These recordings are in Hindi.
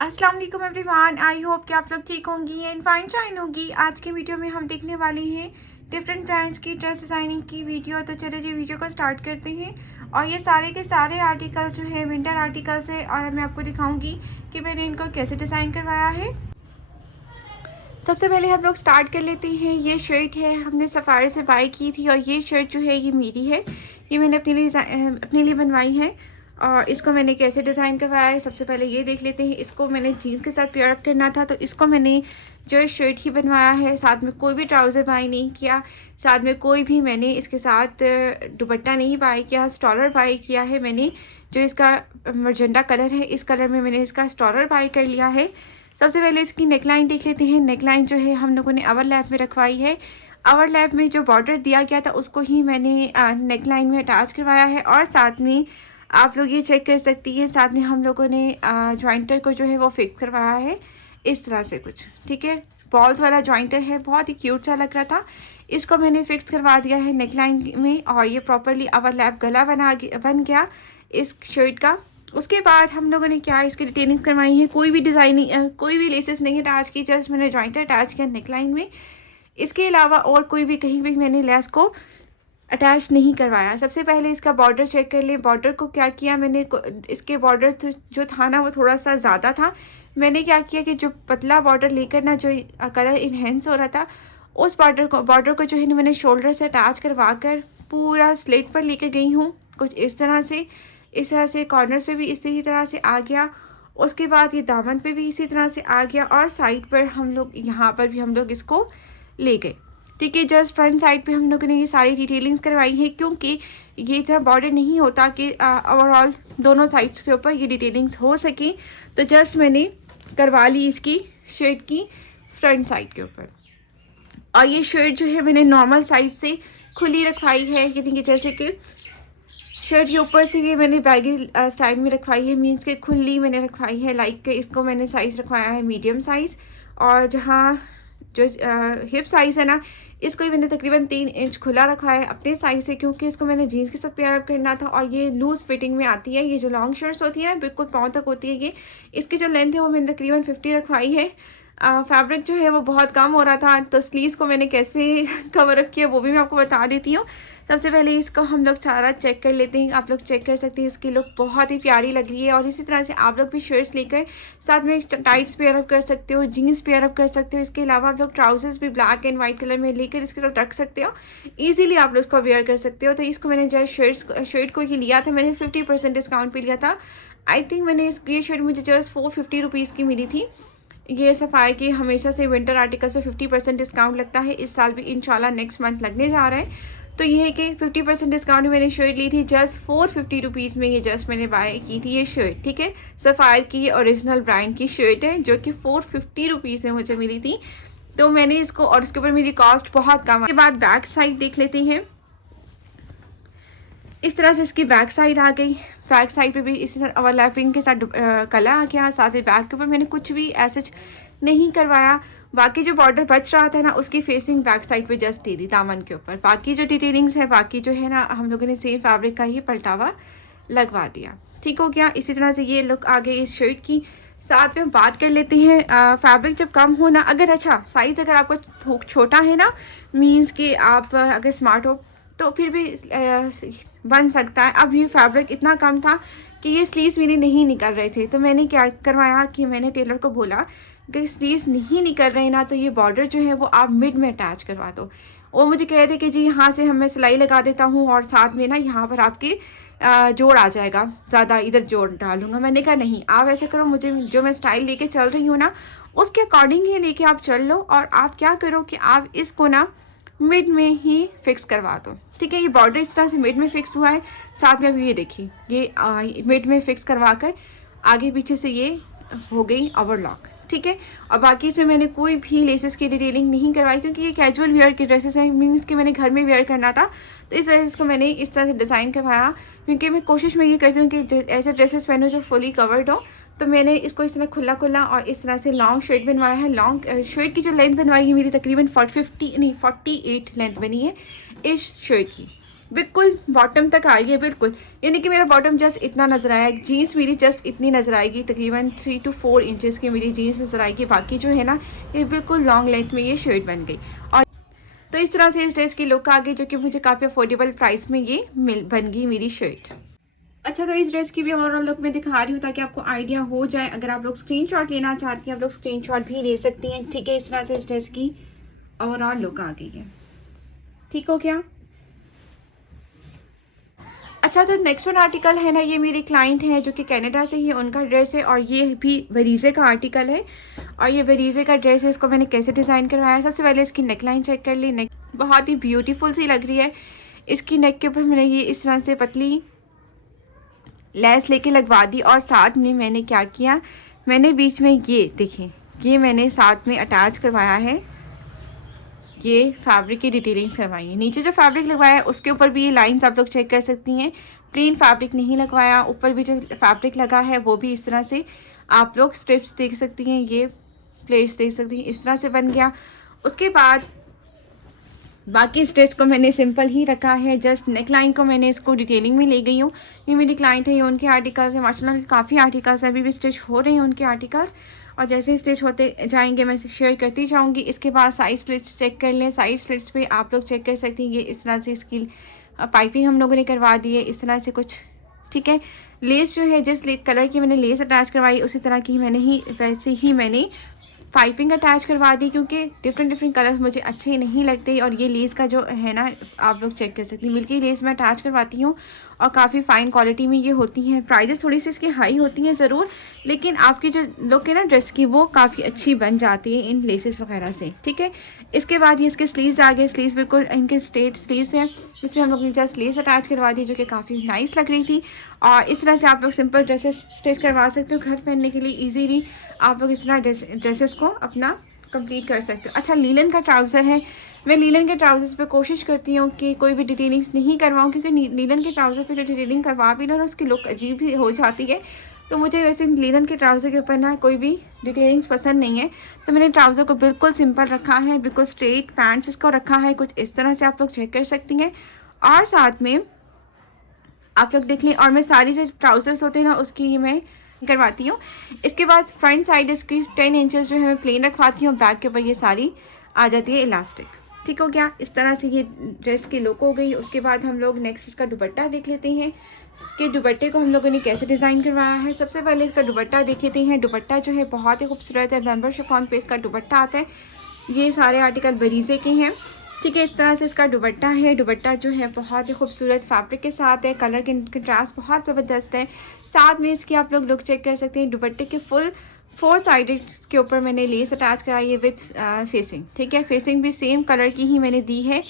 अस्सलाम वालेकुम एवरीवन, आई होप कि आप लोग ठीक होंगी एंड फाइन शाइन होगी। आज की वीडियो में हम देखने वाले हैं डिफरेंट ब्रांड्स की ड्रेस डिज़ाइनिंग की वीडियो। तो चलिए जी वीडियो को स्टार्ट करते हैं। और ये सारे के सारे आर्टिकल्स जो है विंटर आर्टिकल्स है और मैं आपको दिखाऊंगी कि मैंने इनको कैसे डिज़ाइन करवाया है। सबसे पहले हम लोग स्टार्ट कर लेते हैं। ये शर्ट है, हमने सफारी से बाय की थी और ये शर्ट जो है ये मेरी है, ये मैंने अपने लिए बनवाई है। और इसको मैंने कैसे डिज़ाइन करवाया है सबसे पहले ये देख लेते हैं। इसको मैंने जीन्स के साथ पेयर अप करना था, तो इसको मैंने जो शर्ट ही बनवाया है, साथ में कोई भी ट्राउज़र बाय नहीं किया, साथ में कोई भी मैंने इसके साथ दुपट्टा नहीं बाय किया, स्टॉलर बाय किया है मैंने। जो इसका मजेंडा कलर है, इस कलर में मैंने इसका स्टॉलर बाय कर लिया है। सबसे पहले इसकी नेकलाइन देख लेते हैं। नेकलाइन जो है हम लोगों ने ओवरलैप में रखवाई है। ओवरलैप में जो बॉर्डर दिया गया था उसको ही मैंने नेकलाइन में अटैच करवाया है। और साथ में आप लोग ये चेक कर सकती है, साथ में हम लोगों ने जॉइंटर को जो है वो फिक्स करवाया है इस तरह से कुछ, ठीक है। बॉल्स वाला जॉइंटर है, बहुत ही क्यूट सा लग रहा था। इसको मैंने फिक्स करवा दिया है नेकलाइन में और ये प्रॉपरली ओवरलैप गला बन गया इस शर्ट का। उसके बाद हम लोगों ने क्या इसकी डिटेलिंग्स करवाई है। कोई भी डिज़ाइनिंग कोई भी लेसेस नहीं अटैच की, जस्ट मैंने जॉइंटर अटैच किया नेकलाइन में। इसके अलावा और कोई भी कहीं भी मैंने लेस को अटैच नहीं करवाया। सबसे पहले इसका बॉर्डर चेक कर लें। बॉर्डर को क्या किया मैंने, इसके बॉर्डर जो था ना वो थोड़ा सा ज़्यादा था। मैंने क्या किया कि जो पतला बॉर्डर लेकर ना जो कलर इन्हेंस हो रहा था, उस बॉर्डर को जो है ना मैंने शोल्डर से अटैच करवा कर पूरा स्लेट पर लेकर गई हूँ कुछ इस तरह से। कॉर्नर्स पे भी इसी तरह से आ गया। उसके बाद ये दामन पे भी इसी तरह से आ गया और साइड पर हम लोग यहाँ पर भी हम लोग इसको ले गए, ठीक है। जस्ट फ्रंट साइड पे हम लोगों ने ये सारी डिटेलिंग्स करवाई है, क्योंकि ये इतना बॉर्डर नहीं होता कि ओवरऑल दोनों साइड्स के ऊपर ये डिटेलिंग्स हो सके। तो जस्ट मैंने करवा ली इसकी शर्ट की फ्रंट साइड के ऊपर। और ये शर्ट जो है मैंने नॉर्मल साइज से खुली रखवाई है। ये देखिए जैसे कि शर्ट के ऊपर से ये मैंने बैगी स्टाइल में रखवाई है, मीन्स के खुली मैंने रखवाई है। लाइक इसको मैंने साइज़ रखवाया है मीडियम साइज़। और जहाँ जो हिप साइज़ है ना, इसको ही मैंने तकरीबन 3 इंच खुला रखा है अपने साइज़ से, क्योंकि इसको मैंने जीन्स के साथ पेयर अप करना था। और ये लूज़ फिटिंग में आती है। ये जो लॉन्ग शर्ट्स होती है ना बिल्कुल पाँव तक होती है, ये इसकी जो लेंथ है वो मैंने तकरीबन 50 रखवाई है। फैब्रिक जो है वो बहुत कम हो रहा था, तो स्लीव्स को मैंने कैसे कवर अप किया वो भी मैं आपको बता देती हूँ। सबसे पहले इसको हम लोग सारा चेक कर लेते हैं। आप लोग चेक कर सकते हैं, इसकी लुक बहुत ही प्यारी लग रही है। और इसी तरह से आप लोग भी शर्ट्स लेकर साथ में टाइट्स पेयर अप कर सकते हो, जीन्स पेयर अप कर सकते हो। इसके अलावा आप लोग ट्राउजर्स भी ब्लैक एंड वाइट कलर में लेकर इसके साथ रख सकते हो, ईजिली आप लोग इसको वेयर कर सकते हो। तो इसको मैंने जो शर्ट को ही लिया था, मैंने 50% डिस्काउंट पे लिया था। आई थिंक मैंने ये शर्ट मुझे जस्ट 450 रुपीज़ की मिली थी। ये सफ़ाई की हमेशा से विंटर आर्टिकल्स पे 50% डिस्काउंट लगता है, इस साल भी इंशाल्लाह नेक्स्ट मंथ लगने जा रहा है। तो ये है कि 50% डिस्काउंट में मैंने शर्ट ली थी जस्ट 450 रुपीज़ में। ये जस्ट मैंने बाय की थी ये शर्ट, ठीक है। सफ़ायर की ये ओरिजिनल ब्रांड की शर्ट है जो कि 450 रुपीज़ में मुझे मिली थी। तो मैंने इसको, और इसके ऊपर मेरी कॉस्ट बहुत कम है। उसके बाद बैक साइड देख लेते हैं। इस तरह से इसकी बैक साइड आ गई। बैक साइड पे भी इसी तरह ओवरलैपिंग के साथ कला आ गया। साथ ही बैक के ऊपर मैंने कुछ भी ऐसे नहीं करवाया। बाकी जो बॉर्डर बच रहा था ना उसकी फेसिंग बैक साइड पे जस्ट दे दी दामन के ऊपर। बाकी जो डिटेलिंग्स है, बाकी जो है ना हम लोगों ने सेम फैब्रिक का ही पलटावा लगवा दिया, ठीक हो गया। इसी तरह से ये लुक आ गई इस शर्ट की। साथ में हम बात कर लेते हैं फैब्रिक जब कम हो ना, अगर अच्छा साइज़ अगर आपको छोटा है ना, मीन्स कि आप अगर स्मार्ट हो तो फिर भी बन सकता है। अब ये फैब्रिक इतना कम था कि ये स्लीव्स मेरे नहीं निकल रहे थे, तो मैंने क्या करवाया कि मैंने टेलर को बोला कि स्लीव्स नहीं निकल रहे ना, तो ये बॉर्डर जो है वो आप मिड में अटैच करवा दो। वो मुझे कह रहे थे कि जी यहाँ से मैं सिलाई लगा देता हूँ और साथ में ना यहाँ पर आपके जोड़ आ जाएगा, ज़्यादा इधर जोड़ डालूंगा। मैंने कहा नहीं, आप ऐसे करो, मुझे जो मैं स्टाइल लेके चल रही हूँ ना उसके अकॉर्डिंग ही लेके आप चल लो। और आप क्या करो कि आप इसको ना मिड में ही फिक्स करवा दो, ठीक है। ये बॉर्डर इस तरह से मिड में फिक्स हुआ है। साथ में अभी ये देखिए, ये मिड में फिक्स करवा कर आगे पीछे से ये हो गई ओवरलॉक, ठीक है। और बाकी इसमें मैंने कोई भी लेसेस की डिटेलिंग नहीं करवाई, क्योंकि ये कैजुअल वेयर की ड्रेसेस हैं, मीन्स कि मैंने घर में वेयर करना था। तो इस वजह से इसको मैंने इस तरह से डिज़ाइन करवाया, क्योंकि मैं कोशिश में ये करती हूँ कि ऐसे ड्रेसेस पहनूँ जो फुली कवर्ड हो। तो मैंने इसको इस तरह खुला खुला और इस तरह से लॉन्ग शर्ट बनवाया है। लॉन्ग शर्ट की जो लेंथ बनवाई है मेरी तकरीबन 48 लेंथ बनी है इस शर्ट की, बिल्कुल बॉटम तक आ रही है बिल्कुल, यानी कि मेरा बॉटम जस्ट इतना नज़र आया। जीन्स मेरी जस्ट इतनी नज़र आएगी, तकरीबन 3 to 4 इंचेस की मेरी जीन्स नज़र आएगी। बाकी जो है ना ये बिल्कुल लॉन्ग लेंथ में ये शर्ट बन गई। और तो इस तरह से इस ड्रेस की लुक आ गई, जो कि मुझे काफ़ी अफोर्डेबल प्राइस में ये बन गई मेरी शर्ट। अच्छा, तो इस ड्रेस की भी ओवरऑल लुक मैं दिखा रही हूँ ताकि आपको आइडिया हो जाए। अगर आप लोग स्क्रीनशॉट लेना चाहती हैं आप लोग स्क्रीनशॉट भी ले सकती हैं। ठीक है, इस तरह से इस ड्रेस की ओवरऑल लुक आ गई है। ठीक हो क्या? अच्छा, तो नेक्स्ट वन आर्टिकल है ना, ये मेरी क्लाइंट है जो कि कनाडा से ही, उनका ड्रेस है और ये भी बरीज़े का आर्टिकल है। और ये बरीज़े का ड्रेस है, इसको मैंने कैसे डिज़ाइन करवाया। सबसे पहले इसकी नेक लाइन चेक कर ली। नेक बहुत ही ब्यूटीफुल सी लग रही है। इसकी नेक के ऊपर मैंने ये इस तरह से पतली लेस लेके लगवा दी। और साथ में मैंने क्या किया, मैंने बीच में ये देखें, ये मैंने साथ में अटैच करवाया है, ये फैब्रिक की डिटेलिंग्स करवाई है। नीचे जो फैब्रिक लगवाया है उसके ऊपर भी ये लाइंस आप लोग चेक कर सकती हैं। प्लेन फैब्रिक नहीं लगवाया, ऊपर भी जो फैब्रिक लगा है वो भी इस तरह से आप लोग स्ट्रिप्स देख सकती हैं, ये प्लेट्स देख सकती हैं, इस तरह से बन गया। उसके बाद बाकी स्टिच को मैंने सिंपल ही रखा है। जस्ट नेक लाइन को मैंने इसको डिटेलिंग में ले गई हूँ। ये मेरी क्लाइंट है, ये उनके आर्टिकल्स हैं, माशाल्लाह काफ़ी आर्टिकल्स अभी भी स्टिच हो रहे हैं उनके आर्टिकल्स, और जैसे ही स्टिच होते जाएंगे मैं शेयर करती जाऊँगी। इसके बाद साइड स्लिट्स चेक कर लें। साइड स्लिट्स पे आप लोग चेक कर सकती हैं, ये इस तरह से इसकी पाइपिंग हम लोगों ने करवा दी है इस तरह से कुछ। ठीक है, लेस जो है जिस कलर की मैंने लेस अटैच करवाई उसी तरह की वैसे ही मैंने पाइपिंग अटैच करवा दी, क्योंकि डिफरेंट कलर्स मुझे अच्छे नहीं लगते। और ये लेस का जो है ना आप लोग चेक कर सकती हैं, मिल्की लेस मैं अटैच करवाती हूँ और काफ़ी फ़ाइन क्वालिटी में ये होती हैं। प्राइजेस थोड़ी सी इसकी हाई होती हैं ज़रूर, लेकिन आपकी जो लुक है ना ड्रेस की वो काफ़ी अच्छी बन जाती है इन लेसेस वगैरह से। ठीक है, इसके बाद ये इसके स्लीव्स आ गए। स्लीव्स बिल्कुल इनके स्ट्रेट स्लीव्स हैं, इसमें हम लोग ने जस्ट लेस अटैच करवा दी जो कि काफ़ी नाइस लग रही थी। और इस तरह से आप लोग सिंपल ड्रेसेस स्टिच करवा सकते हो घर पहनने के लिए ईजीली। आप लोग इस तरह ड्रेसेस को अपना कंप्लीट कर सकते हो। अच्छा, लीलन का ट्राउज़र है। मैं लीलन के ट्राउज़र्स पे कोशिश करती हूँ कि कोई भी डिटेलिंग्स नहीं करवाऊँ, क्योंकि लीलन के ट्राउज़र पे जो डिटेलिंग करवा भी ना उसकी लुक अजीब भी हो जाती है। तो मुझे वैसे लीलन के ट्राउज़र के ऊपर ना कोई भी डिटेलिंग्स पसंद नहीं है, तो मैंने ट्राउज़र को बिल्कुल सिंपल रखा है, बिल्कुल स्ट्रेट पैंट्स इसको रखा है कुछ इस तरह से आप लोग चेक कर सकती हैं। और साथ में आप लोग देख लें, और मैं सारी जो ट्राउज़र्स होते हैं ना उसकी मैं करवाती हूँ। इसके बाद फ्रंट साइड इसकी 10 इंचेस जो है मैं प्लेन रखवाती हूँ, बैक के ऊपर ये सारी आ जाती है इलास्टिक। ठीक हो गया, इस तरह से ये ड्रेस की लुक हो गई। उसके बाद हम लोग नेक्स्ट इसका दुपट्टा देख लेते हैं कि दुपट्टे को हम लोगों ने कैसे डिज़ाइन करवाया है। सबसे पहले इसका दुपट्टा देख लेते हैं। दुपट्टा जो है बहुत ही खूबसूरत है, बैम्बर शिफॉन पे इसका दुपट्टा आता है। ये सारे आर्टिकल बरीज़े के हैं। ठीक है, इस तरह से इसका दुपट्टा है। दुपट्टा जो है बहुत ही खूबसूरत फैब्रिक के साथ है, कलर के कंट्रास्ट बहुत ज़बरदस्त है। साथ में इसकी आप लोग लुक चेक कर सकते हैं। दुपट्टे के फुल 4 साइडेड के ऊपर मैंने लेस अटैच कराई है विद फेसिंग। ठीक है, फेसिंग भी सेम कलर की ही मैंने दी है।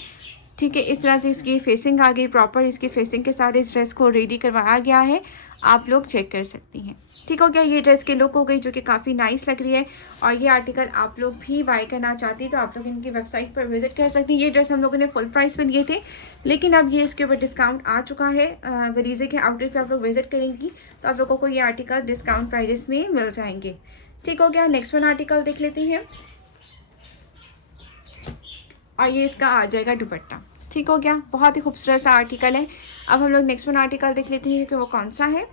ठीक है, इस तरह से इसकी फेसिंग आ गई प्रॉपर। इसकी फेसिंग के साथ इस ड्रेस को रेडी करवाया गया है, आप लोग चेक कर सकती हैं। ठीक हो गया, ये ड्रेस की लुक हो गई जो कि काफ़ी नाइस लग रही है। और ये आर्टिकल आप लोग भी बाय करना चाहती तो आप लोग इनकी वेबसाइट पर विजिट कर सकती हैं। ये ड्रेस हम लोगों ने फुल प्राइस में लिए थे, लेकिन अब ये इसके ऊपर डिस्काउंट आ चुका है। बरीज़े के आउटलेट पर आप लोग विजिट करेंगी तो आप लोगों को ये आर्टिकल डिस्काउंट प्राइजेस में मिल जाएंगे। ठीक हो गया, नेक्स्ट वन आर्टिकल देख लेते हैं। और ये इसका आ जाएगा दुपट्टा। ठीक हो गया, बहुत ही खूबसूरत सा आर्टिकल है। अब हम लोग नेक्स्ट वन आर्टिकल देख लेते हैं कि वो कौन सा है।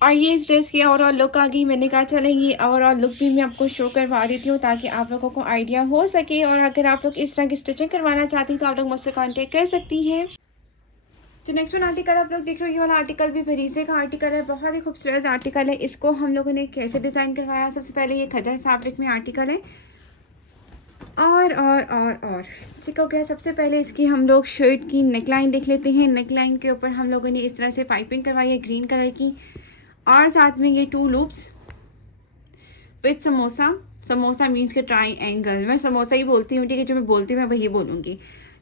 और ये इस ड्रेस की ओवरऑल लुक आ गई। मैंने कहा चलेगी ओवरऑल लुक भी मैं आपको शो करवा देती हूँ ताकि आप लोगों को आइडिया हो सके। और अगर आप लोग इस तरह की स्टिचिंग करवाना चाहती तो आप लोग मुझसे कांटेक्ट कर सकती हैं। जो नेक्स्ट वन आर्टिकल आप लोग देख रहे हो, ये वाला आर्टिकल भी बरीज़े का आर्टिकल है, बहुत ही खूबसूरत आर्टिकल है। इसको हम लोगों ने कैसे डिज़ाइन करवाया, सबसे पहले ये खदर फैब्रिक में आर्टिकल है। और ठीक हो गया, सबसे पहले इसकी हम लोग शर्ट की नेकलाइन देख लेते हैं। नेकलाइन के ऊपर हम लोगों ने इस तरह से पाइपिंग करवाई है ग्रीन कलर की, और साथ में ये 2 loops with samosa. Samosa means के ट्रायंगल, मैं समोसा ही बोलती हूँ। ठीक है, जो मैं बोलती हूँ मैं वही बोलूँगी।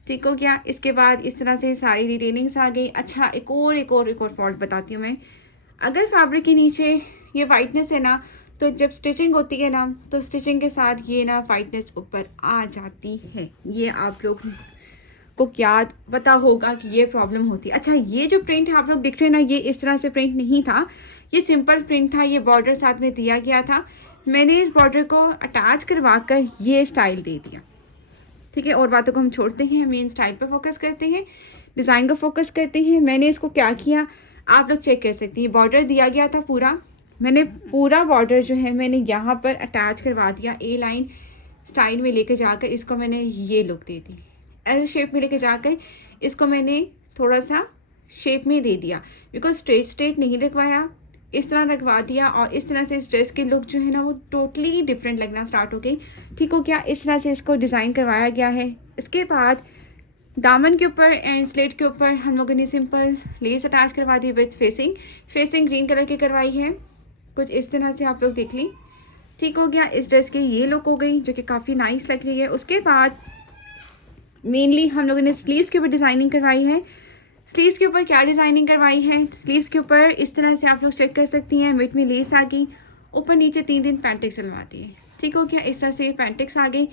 ठीक हो गया, इसके बाद इस तरह से सारी डिटेलिंग्स आ गई। अच्छा, एक और फॉल्ट बताती हूँ मैं। अगर फैब्रिक के नीचे ये वाइटनेस है ना, तो जब स्टिचिंग होती है ना तो स्टिचिंग के साथ ये ना वाइटनेस ऊपर आ जाती है। ये आप लोग को क्या पता होगा कि ये प्रॉब्लम होती है। अच्छा, ये जो प्रिंट आप लोग दिख रहे हैं ना, ये इस तरह से प्रिंट नहीं था, ये सिंपल प्रिंट था। ये बॉर्डर साथ में दिया गया था, मैंने इस बॉर्डर को अटैच करवा कर ये स्टाइल दे दिया। ठीक है, और बातों को हम छोड़ते हैं, मेन स्टाइल पे फोकस करते हैं। डिज़ाइन को फोकस करते हैं। मैंने इसको क्या किया आप लोग चेक कर सकती हैं। बॉर्डर दिया गया था पूरा, मैंने पूरा बॉर्डर जो है मैंने यहाँ पर अटैच करवा दिया। ए लाइन स्टाइल में लेकर जाकर इसको मैंने ये लुक दे दी। एल शेप में लेकर जाकर इसको मैंने थोड़ा सा शेप में दे दिया, बिकॉज स्ट्रेट नहीं रखवाया, इस तरह रखवा दिया। और इस तरह से इस ड्रेस की लुक जो है ना वो टोटली डिफरेंट लगना स्टार्ट हो गई। ठीक हो गया, इस तरह से इसको डिज़ाइन करवाया गया है। इसके बाद दामन के ऊपर एंड स्लेट के ऊपर हम लोगों ने सिंपल लेस अटैच करवा दी विथ फेसिंग ग्रीन कलर की करवाई है। कुछ इस तरह से आप लोग देख ली। ठीक हो गया, इस ड्रेस की ये लुक हो गई जो कि काफ़ी नाइस लग रही है। उसके बाद मेनली हम लोगों ने स्लीव्स के ऊपर डिज़ाइनिंग करवाई है। स्लीव्स के ऊपर क्या डिज़ाइनिंग करवाई है, स्लीव्स के ऊपर इस तरह से आप लोग चेक कर सकती हैं। मिड में लेस आ गई, ऊपर नीचे 3 पैंटेक्स चलवा दी है। ठीक हो गया, इस तरह से पैंटेक्स आ गई,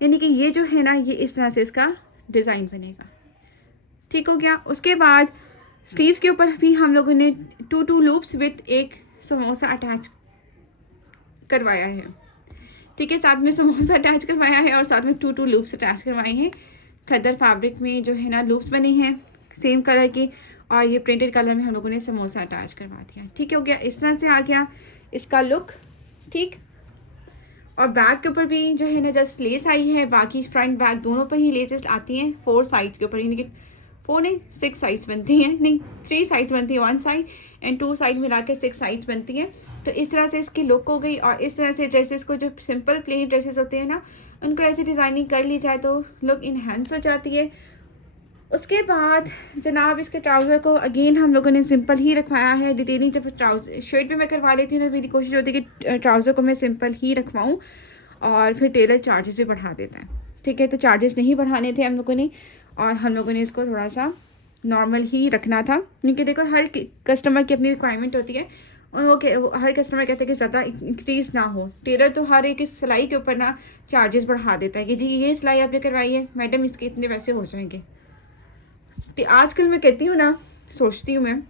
यानी कि ये जो है ना ये इस तरह से इसका डिज़ाइन बनेगा। ठीक हो गया, उसके बाद स्लीव्स के ऊपर भी हम लोगों ने 2 लूप्स विथ एक समोसा अटैच करवाया है। ठीक है, साथ में समोसा अटैच करवाया है और साथ में 2 लूप्स अटैच करवाए हैं। खद्दर फैब्रिक में जो है ना लूप्स बने हैं सेम कलर की, और ये प्रिंटेड कलर में हम लोगों ने समोसा अटैच करवा दिया। ठीक हो गया, इस तरह से आ गया इसका लुक। ठीक, और बैक के ऊपर भी जो है ना जस्ट लेस आई है, बाकी फ्रंट बैक दोनों पर ही लेसेस आती हैं 4 साइड्स के ऊपर, यानी कि 4 नहीं 6 साइड्स बनती हैं, नहीं 3 साइड्स बनती है, 1 साइड एंड 2 साइड मिला के 6 साइड्स बनती हैं। तो इस तरह से इसकी लुक हो गई। और इस तरह से ड्रेसेस को जो सिंपल प्लेन ड्रेसेस होते हैं ना उनको ऐसी डिज़ाइनिंग कर ली जाए तो लुक इन्हेंस हो जाती है। उसके बाद जनाब इसके ट्राउज़र को अगेन हम लोगों ने सिंपल ही रखवाया है। डिटेलिंग जब ट्राउज़र शर्ट पे मैं करवा लेती हूँ तो मेरी कोशिश होती है कि ट्राउज़र को मैं सिंपल ही रखवाऊँ, और फिर टेलर चार्जेस भी बढ़ा देता है। ठीक है, तो चार्जेस नहीं बढ़ाने थे हम लोगों ने, और हम लोगों ने इसको थोड़ा सा नॉर्मल ही रखना था, क्योंकि देखो हर कस्टमर की अपनी रिक्वायरमेंट होती है और वो हर कस्टमर कहते हैं कि ज़्यादा इंक्रीज़ ना हो। टेलर तो हर एक सिलाई के ऊपर ना चार्जेस बढ़ा देता है कि जी ये सिलाई आपने करवाई है मैडम, इसके इतने पैसे हो जाएंगे। तो आजकल मैं कहती हूँ ना, सोचती हूँ मैं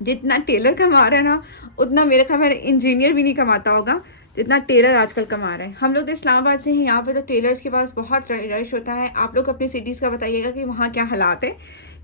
जितना टेलर कमा रहा है ना उतना मेरे ख्याल में इंजीनियर भी नहीं कमाता होगा जितना टेलर आजकल कमा रहा है। हम लोग तो इस्लामाबाद से हैं, यहाँ पे तो टेलर्स के पास बहुत रश होता है। आप लोग अपनी सिटीज़ का बताइएगा कि वहाँ क्या हालात है।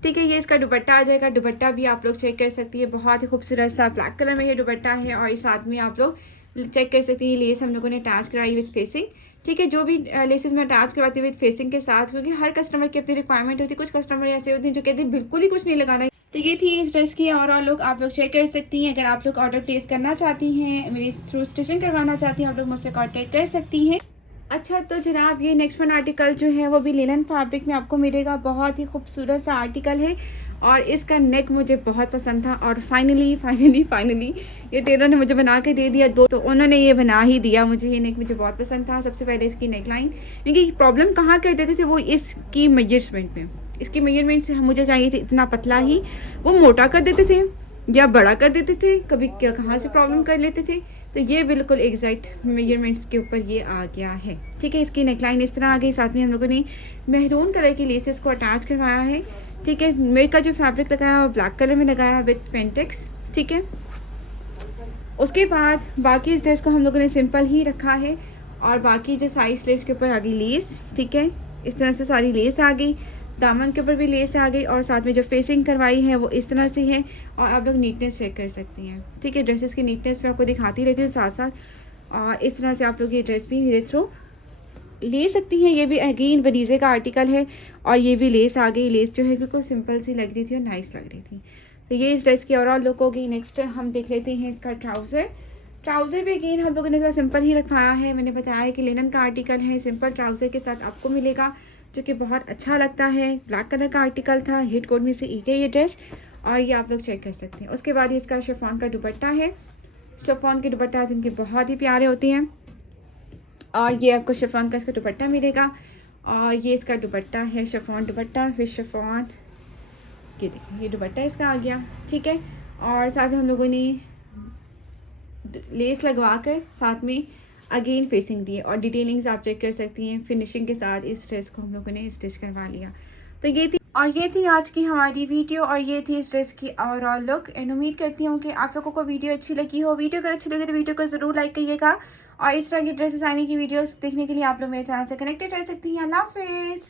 ठीक है, ये इसका दुपट्टा आ जाएगा। दुपट्टा भी आप लोग चेक कर सकती है, बहुत ही खूबसूरत सा ब्लैक कलर में ये दुपट्टा है। और इस साथ में आप लोग चेक कर सकती हैं लेस हम लोगों ने अटैच कराई विथ फेसिंग। ठीक है, जो भी लेसेस में अटैच करवाती हूँ विथ फेसिंग के साथ, क्योंकि हर कस्टमर की अपनी रिक्वायरमेंट होती है। कुछ कस्टमर ऐसे होते हैं जो कहते हैं बिल्कुल ही कुछ नहीं लगाना है। तो ये थी इस ड्रेस की ओवरऑल लुक, आप लोग चेक कर सकती हैं। अगर आप लोग ऑर्डर प्लेस करना चाहती हैं, मेरे थ्रू स्टिचिंग करवाना चाहती हैं, आप लोग मुझसे कॉन्टेक्ट कर सकती हैं। अच्छा, तो जनाब ये नेक्स्ट वन आर्टिकल जो है वो भी लिनन फैब्रिक में आपको मिलेगा। बहुत ही खूबसूरत सा आर्टिकल है और इसका नेक मुझे बहुत पसंद था। और फाइनली ये टेलर ने मुझे बना के दे दिया दो, तो उन्होंने ये बना ही दिया मुझे। ये नेक मुझे बहुत पसंद था। सबसे पहले इसकी नेक लाइन, क्योंकि प्रॉब्लम कहाँ कर देते थे वो इसकी मेजरमेंट में। इसकी मेजरमेंट से मुझे चाहिए थे इतना पतला ही, वो मोटा कर देते थे या बड़ा कर देते थे, कभी क्या कहाँ से प्रॉब्लम कर लेते थे। तो ये बिल्कुल एग्जैक्ट मेजरमेंट्स के ऊपर ये आ गया है। ठीक है, इसकी नेकलाइन इस तरह आ गई। साथ में हम लोगों ने मेहरून कलर की लेसेस को अटैच करवाया है। ठीक है, मेरे का जो फैब्रिक लगाया वो ब्लैक कलर में लगाया विथ पेंटेक्स। ठीक है, उसके बाद बाकी इस ड्रेस को हम लोगों ने सिंपल ही रखा है और बाकी जो साइड स्लीव्स के ऊपर आ गई लेस। ठीक है, इस तरह से सारी लेस आ गई, दामन के ऊपर भी लेस आ गई और साथ में जो फेसिंग करवाई है वो इस तरह से है। और आप लोग नीटनेस चेक कर सकती हैं। ठीक है, ड्रेसेस की नीटनेस मैं आपको दिखाती रहती हूँ साथ साथ। और इस तरह से आप लोग ये ड्रेस भी मेरे थ्रू ले सकती हैं। ये भी अगेन वरीजे का आर्टिकल है और ये भी लेस आ गई। लेस जो है बिल्कुल सिंपल सी लग रही थी और नाइस लग रही थी। तो ये इस ड्रेस की ओवरऑल लुक होगी। नेक्स्ट हम देख लेते हैं इसका ट्राउज़र भी अगेन हम लोगों ने ज़रा सिंपल ही रखवाया है। मैंने बताया कि लिनन का आर्टिकल है, सिंपल ट्राउज़र के साथ आपको मिलेगा जो कि बहुत अच्छा लगता है। ब्लैक कलर का आर्टिकल था, हिट कोड में से एक है ये ड्रेस और ये आप लोग चेक कर सकते हैं। उसके बाद इसका शिफॉन का दुपट्टा है। शिफॉन के दुपट्टा जिनके बहुत ही प्यारे होते हैं और ये आपको शिफॉन का इसका दुपट्टा मिलेगा। और ये इसका दुपट्टा है, शिफॉन दुपट्टा, फिर शिफॉन, ये देखिए ये दुपट्टा इसका आ गया। ठीक है, और साथ में हम लोगों ने लेस लगवा कर साथ में अगेन फेसिंग दी है और डिटेलिंग्स आप चेक कर सकती हैं। फिनिशिंग के साथ इस ड्रेस को हम लोगों ने स्टिच करवा लिया। तो ये थी आज की हमारी वीडियो और ये थी इस ड्रेस की ओवरऑल लुक। एंड उम्मीद करती हूँ कि आप लोगों को वीडियो अच्छी लगी हो। वीडियो अगर अच्छी लगी तो वीडियो को ज़रूर लाइक करिएगा और इस तरह की ड्रेसेस आने की वीडियोस देखने के लिए आप लोग मेरे चैनल से कनेक्टेड रह सकती हैं। अल्लाह हाफिज़।